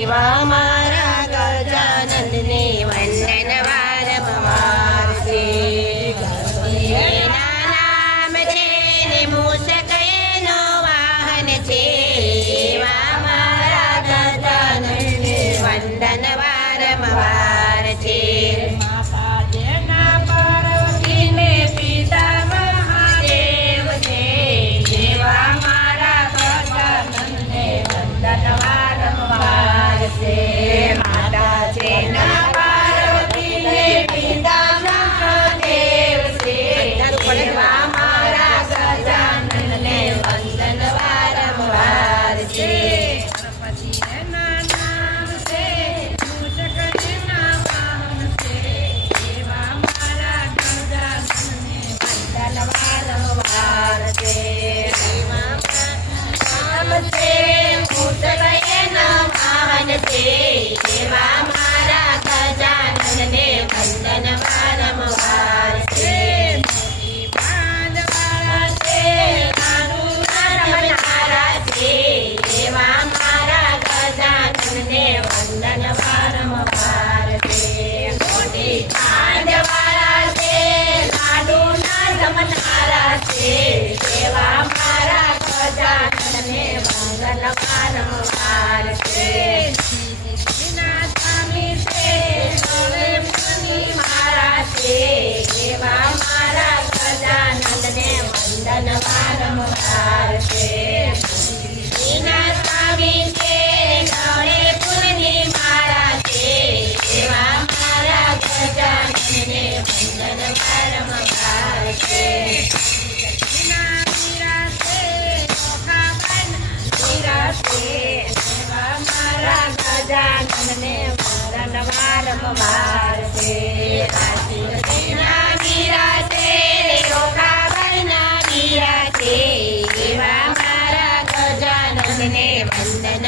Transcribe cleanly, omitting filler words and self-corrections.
એવા મારા ગજાનંદને વંદન વારંવાર છે. એના નામ છે ને મૂષક એનો વાહન છે. એવા મારા ગજાનંદને વંદન વારંવાર છે. માતા છે ના પાર્વતીને પિતા મહાદેવ છે. એવા મારા ગજાનંદને વંદન વારંવાર છે. એના નામ છે મૂષક એના વાહન છે. એવા મારા ગજાનંદને વંદન વારંવાર છે. એવા નામ છે મૂષક એના વાહન છે. એવા મારા ગજાનંદને વંદન વારંવાર છે. પાંદવાળા છે કાનુડા રમનારા છે. એવા મારા ગજાનંદને વંદન વારંવાર છે. મોટી પાંદવાળા છે લાડુના રમનારા છે. એવા મારા ગજાનંદને વંદન વારંવાર છે. એવા મારા ગજાનંદને વંદન વારંવાર છે. એના સ્વામી છે ગળે ફૂલની માળા છે. એવા મારા ગજાનંદને વંદન વારંવાર છે. એના મીરા છે ચોખા મીરા છે. એવા મારા ગજાનંદને વંદન વારંવાર છે. એવા મારા ગજાનંદને વંદન